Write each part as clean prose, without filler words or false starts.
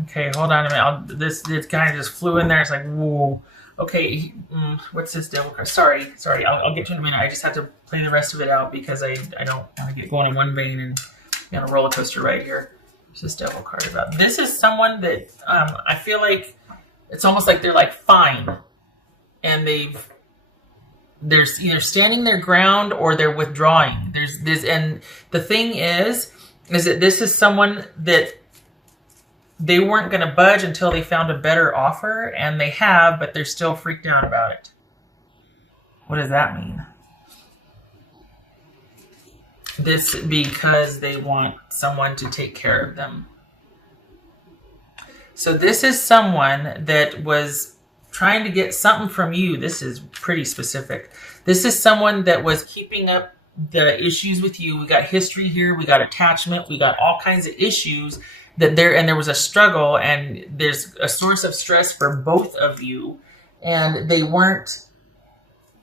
Okay, hold on a minute. This guy just flew in there. It's like, whoa. Okay, what's this devil card? Sorry. I'll get to it in a minute. I just have to play the rest of it out because I don't want to get going in one vein and be on a roller coaster right here. What's this devil card about? This is someone that I feel like it's almost like they're like fine, and they're either standing their ground or they're withdrawing. There's this, and the thing is that this is someone that they weren't going to budge until they found a better offer, and they have, but they're still freaked out about it. What does that mean? This because they want someone to take care of them. So this is someone that was trying to get something from you. This is pretty specific. This is someone that was keeping up the issues with you. We got history here. We got attachment. We got all kinds of issues that there was a struggle, and there's a source of stress for both of you, and they weren't.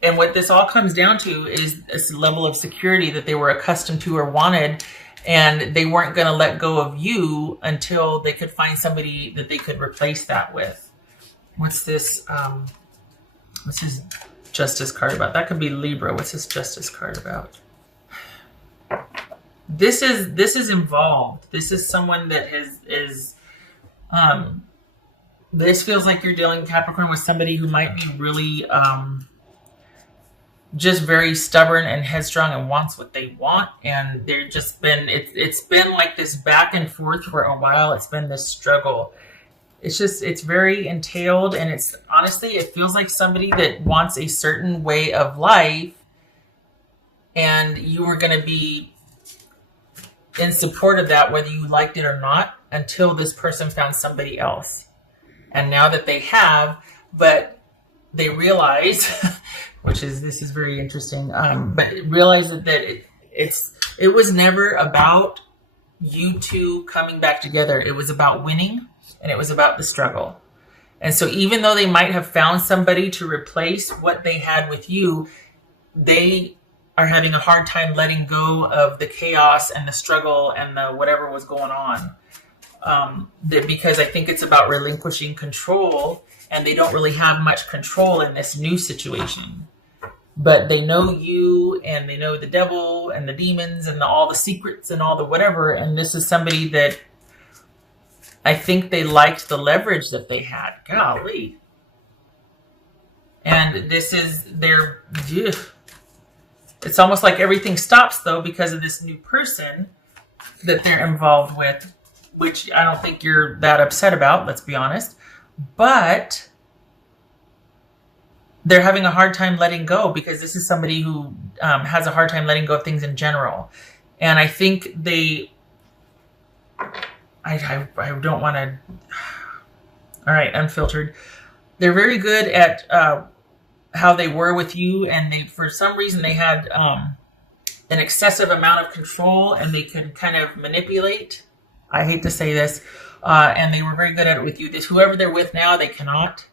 And what this all comes down to is this level of security that they were accustomed to or wanted, and they weren't going to let go of you until they could find somebody that they could replace that with. What's this? What's his Justice card about? That could be Libra. What's this Justice card about? This is involved. This is someone that is this feels like you're dealing, Capricorn, with somebody who might be really just very stubborn and headstrong and wants what they want, and they're just been it's been like this back and forth for a while. It's been this struggle. It's very entailed, and it's honestly, it feels like somebody that wants a certain way of life, and you were going to be in support of that, whether you liked it or not, until this person found somebody else. And now that they have, but they realize, this is very interesting, but realize that it was never about you two coming back together. It was about winning, and it was about the struggle. And so even though they might have found somebody to replace what they had with you, they are having a hard time letting go of the chaos and the struggle and the whatever was going on. Because I think it's about relinquishing control, and they don't really have much control in this new situation. But they know you, and they know the devil and the demons and all the secrets and all the whatever. And this is somebody that I think they liked the leverage that they had. Golly. And this is their... Ugh. It's almost like everything stops, though, because of this new person that they're involved with, which I don't think you're that upset about, let's be honest. But they're having a hard time letting go, because this is somebody who has a hard time letting go of things in general. And I think I don't want to... All right, unfiltered. They're very good at... how they were with you, and they, for some reason, they had an excessive amount of control, and they could kind of manipulate. I hate to say this, and they were very good at it with you. Whoever they're with now, they cannot,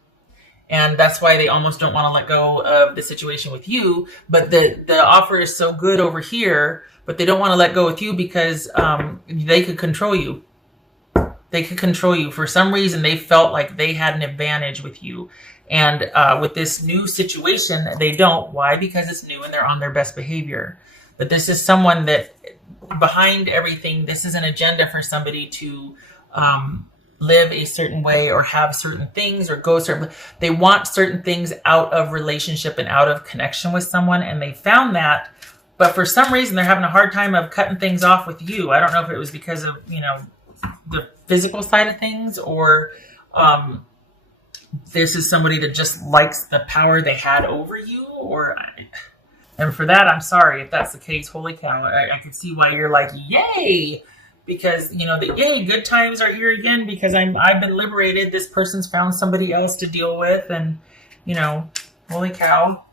and that's why they almost don't want to let go of the situation with you. But the offer is so good over here, but they don't want to let go with you because they could control you. They could control you. For some reason, they felt like they had an advantage with you. And with this new situation, they don't. Why? Because it's new and they're on their best behavior. But this is someone that, behind everything, this is an agenda for somebody to live a certain way or have certain things or go certain... They want certain things out of relationship and out of connection with someone, and they found that. But for some reason, they're having a hard time of cutting things off with you. I don't know if it was because of, the physical side of things, or... this is somebody that just likes the power they had over you, and for that, I'm sorry if that's the case. Holy cow. I can see why you're like, yay, because, the yay, good times are here again, because I've been liberated. This person's found somebody else to deal with, and, holy cow.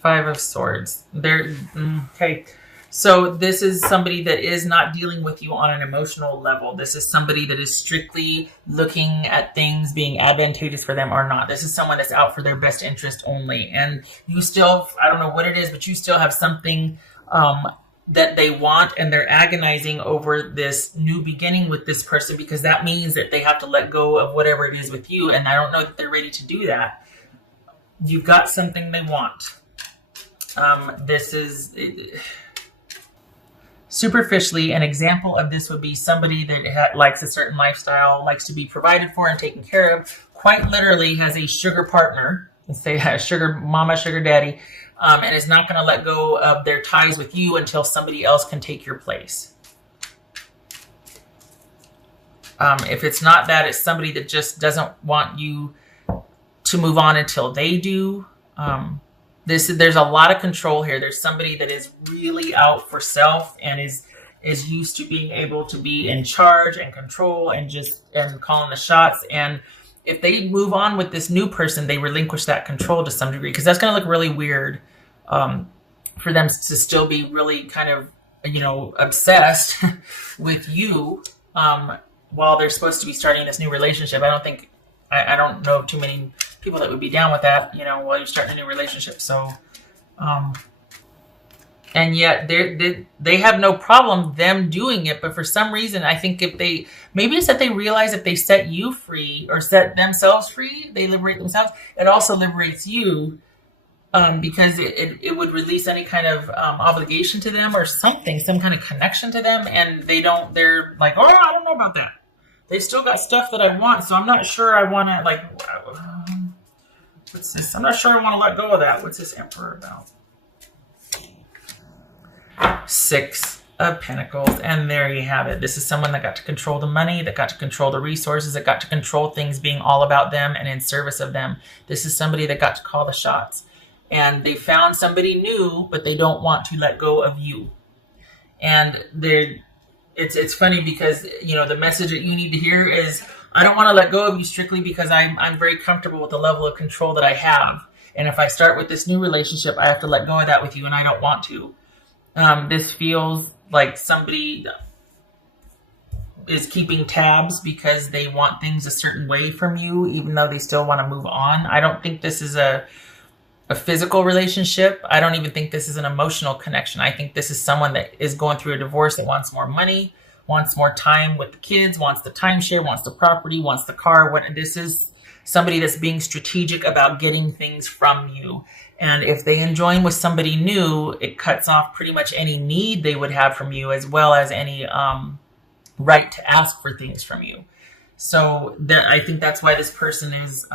5 of Swords. Okay. So this is somebody that is not dealing with you on an emotional level. This is somebody that is strictly looking at things being advantageous for them or not. This is someone that's out for their best interest only. And you still, I don't know what it is, but you still have something that they want, and they're agonizing over this new beginning with this person because that means that they have to let go of whatever it is with you. And I don't know that they're ready to do that. You've got something they want. This is superficially an example of this would be somebody that likes a certain lifestyle, likes to be provided for and taken care of, quite literally has a sugar partner, let's say a sugar mama, sugar daddy, and is not going to let go of their ties with you until somebody else can take your place. If it's not that, it's somebody that just doesn't want you to move on until they do. There's a lot of control here. There's somebody that is really out for self and is used to being able to be in charge and control and calling the shots. And if they move on with this new person, they relinquish that control to some degree, because that's going to look really weird for them to still be really kind of, obsessed with you while they're supposed to be starting this new relationship. I don't know too many people that would be down with that, while you're starting a new relationship. So, and yet they have no problem them doing it. But for some reason, I think maybe it's that they realize if they set you free or set themselves free, they liberate themselves. It also liberates you, because it would release any kind of obligation to them or something, some kind of connection to them. And they're like, oh, I don't know about that. They still got stuff that I want, so I'm not sure I want to, what's this? I'm not sure I want to let go of that. What's this Emperor about? 6 of Pentacles, and there you have it. This is someone that got to control the money, that got to control the resources, that got to control things being all about them and in service of them. This is somebody that got to call the shots. And they found somebody new, but they don't want to let go of you. And it's funny because, the message that you need to hear is, I don't want to let go of you strictly because I'm very comfortable with the level of control that I have. And if I start with this new relationship, I have to let go of that with you, and I don't want to. This feels like somebody is keeping tabs because they want things a certain way from you, even though they still want to move on. I don't think this is a physical relationship. I don't even think this is an emotional connection. I think this is someone that is going through a divorce that wants more money, wants more time with the kids, wants the timeshare, wants the property, wants the car. This is somebody that's being strategic about getting things from you. And if they join with somebody new, it cuts off pretty much any need they would have from you, as well as any right to ask for things from you. So I think that's why this person is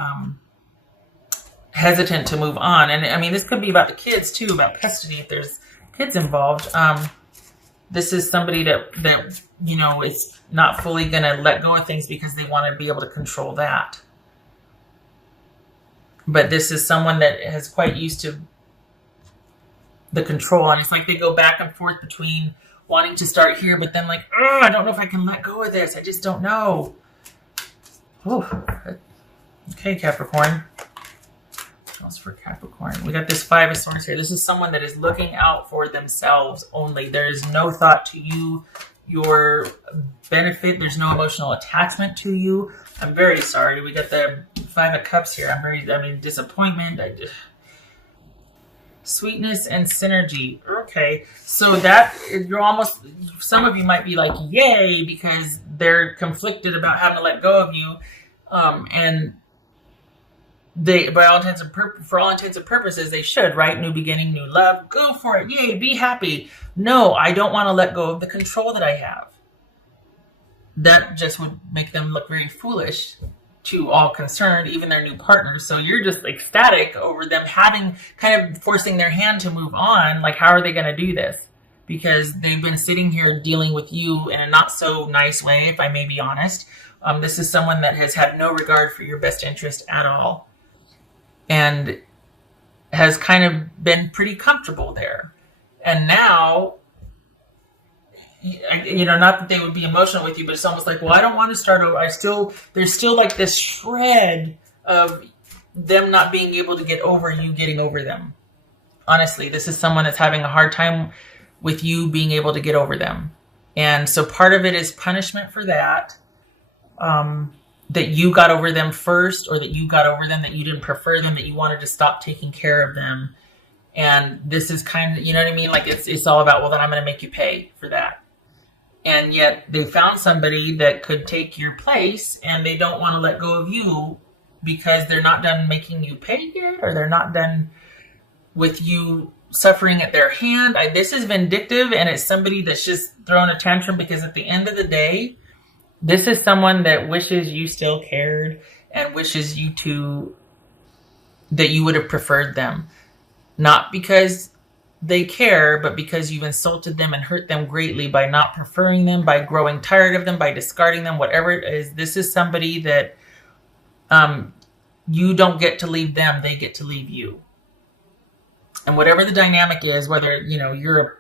hesitant to move on. And I mean, this could be about the kids too, about custody if there's kids involved. This is somebody that is not fully going to let go of things because they want to be able to control that. But this is someone that is quite used to the control. And it's like they go back and forth between wanting to start here, but then like, oh, I don't know if I can let go of this. I just don't know. Oh, okay, Capricorn. For Capricorn, we got this 5 of Swords here. This is someone that is looking out for themselves only. There is no thought to you, your benefit. There's no emotional attachment to you. I'm very sorry. We got the 5 of Cups here. Disappointment. Sweetness and synergy. Okay, so that some of you might be like, yay, because they're conflicted about having to let go of you, and they, for all intents and purposes, they should, right? New beginning, new love. Go for it. Yay, be happy. No, I don't want to let go of the control that I have. That just would make them look very foolish to all concerned, even their new partners. So you're just ecstatic over them kind of forcing their hand to move on. Like, how are they going to do this? Because they've been sitting here dealing with you in a not so nice way, if I may be honest. This is someone that has had no regard for your best interest at all, and has kind of been pretty comfortable there. And now, not that they would be emotional with you, but it's almost like, well, I don't want to start over. There's still like this shred of them not being able to get over you getting over them. Honestly, this is someone that's having a hard time with you being able to get over them. And so part of it is punishment for that. That you got over them first, or that you got over them, that you didn't prefer them, that you wanted to stop taking care of them. And this is kind of, you know what I mean? Like it's all about, well, then I'm going to make you pay for that. And yet they found somebody that could take your place, and they don't want to let go of you because they're not done making you pay yet, or they're not done with you suffering at their hand. This is vindictive, and it's somebody that's just throwing a tantrum because at the end of the day, this is someone that wishes you still cared and wishes that you would have preferred them. Not because they care, but because you've insulted them and hurt them greatly by not preferring them, by growing tired of them, by discarding them, whatever it is. This is somebody that you don't get to leave them, they get to leave you. And whatever the dynamic is, whether you're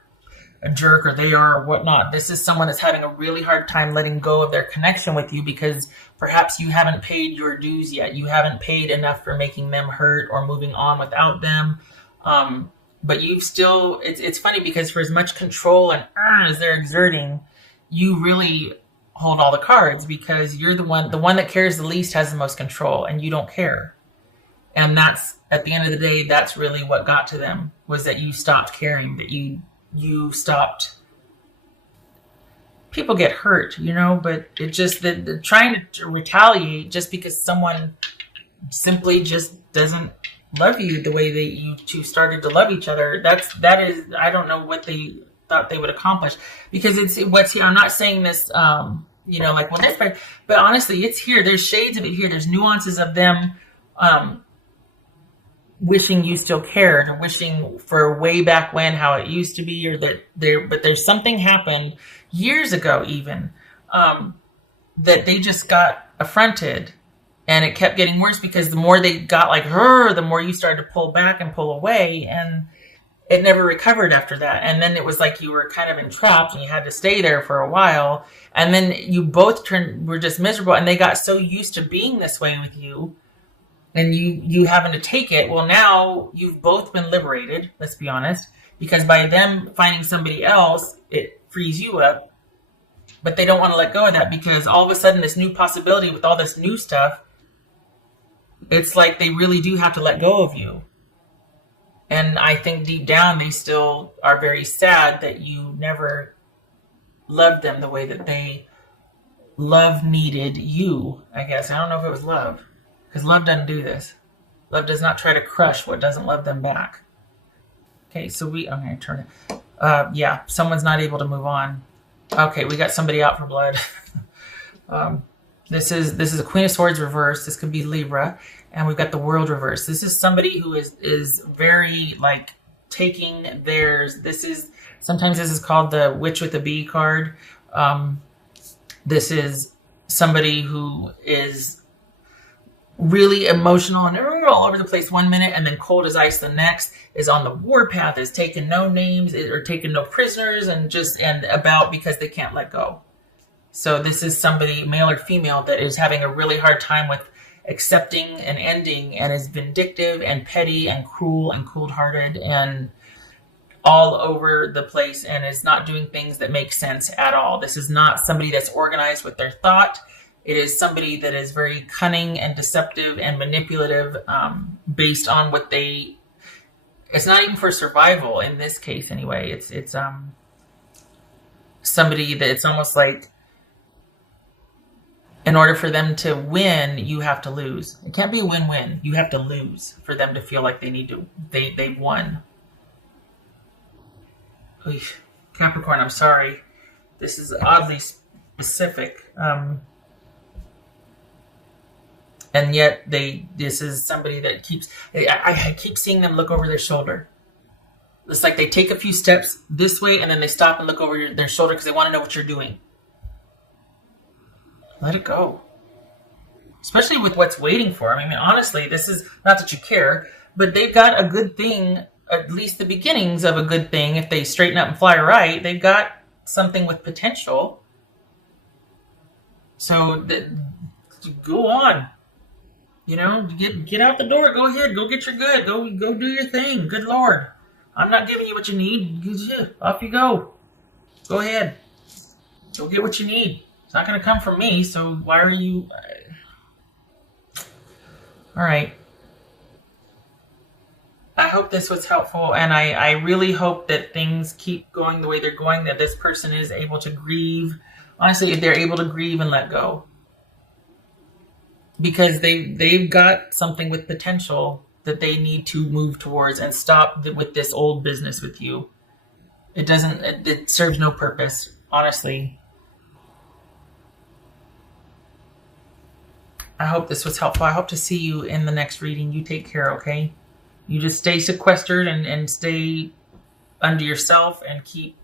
a jerk or they are or whatnot, this is someone that's having a really hard time letting go of their connection with you because perhaps you haven't paid your dues yet. You haven't paid enough for making them hurt or moving on without them. But you've still, it's funny because for as much control and as they're exerting, you really hold all the cards because you're the one that cares the least has the most control, and you don't care. And that's, at the end of the day, that's really what got to them, was that you stopped caring, that you stopped. People get hurt, but it just, the trying to retaliate just because someone simply just doesn't love you the way that you two started to love each other. That is, I don't know what they thought they would accomplish, because it's what's here. I'm not saying this, like when this, but honestly, it's here. There's shades of it here. There's nuances of them, wishing you still cared, or wishing for way back when how it used to be, or that but there's something happened years ago even, that they just got affronted. And it kept getting worse because the more they got like her, the more you started to pull back and pull away. And it never recovered after that. And then it was like you were kind of entrapped and you had to stay there for a while. And then you both were just miserable. And they got so used to being this way with you and you having to take it. Well, now you've both been liberated, let's be honest, because by them finding somebody else, it frees you up. But they don't want to let go of that because all of a sudden this new possibility with all this new stuff, it's like they really do have to let go of you. And I think deep down they still are very sad that you never loved them the way that they needed you, I guess. I don't know if it was love, because love doesn't do this. Love does not try to crush what doesn't love them back. Okay, so I'm going to turn it. Yeah, someone's not able to move on. Okay, we got somebody out for blood. This is a Queen of Swords reverse. This could be Libra. And we've got the World reverse. This is somebody who is very like taking theirs. Sometimes this is called the Witch with a Bee card. This is somebody who is really emotional and all over the place one minute, and then cold as ice the next, is on the warpath, is taking no names or taking no prisoners, and about because they can't let go. So this is somebody, male or female, that is having a really hard time with accepting an ending, and is vindictive and petty and cruel and cold-hearted and all over the place, and is not doing things that make sense at all. This is not somebody that's organized with their thought. It is somebody that is very cunning and deceptive and manipulative, based on what it's not even for survival in this case anyway. It's somebody that it's almost like, in order for them to win, you have to lose. It can't be a win-win. You have to lose for them to feel like they've won. Capricorn, I'm sorry. This is oddly specific. And yet this is somebody that I keep seeing them look over their shoulder. It's like they take a few steps this way and then they stop and look over their shoulder because they want to know what you're doing. Let it go. Especially with what's waiting for them. I mean, honestly, this is not that you care, but they've got a good thing, at least the beginnings of a good thing. If they straighten up and fly right, they've got something with potential. So go on. Get out the door. Go ahead. Go get your good. Go do your thing. Good Lord. I'm not giving you what you need. Off you go. Go ahead. Go get what you need. It's not going to come from me, so why are you... All right. I hope this was helpful, and I really hope that things keep going the way they're going, that this person is able to grieve. Honestly, they're able to grieve and let go. Because they've got something with potential that they need to move towards and stop with this old business with you. It serves no purpose, honestly. I hope this was helpful. I hope to see you in the next reading. You take care, okay? You just stay sequestered and stay under yourself and keep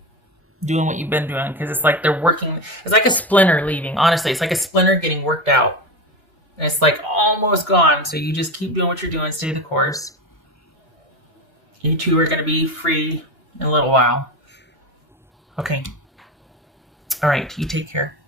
doing what you've been doing, because it's like they're working. It's like a splinter leaving. Honestly, it's like a splinter getting worked out. And it's like almost gone. So you just keep doing what you're doing. Stay the course. You two are going to be free in a little while. Okay. All right. You take care.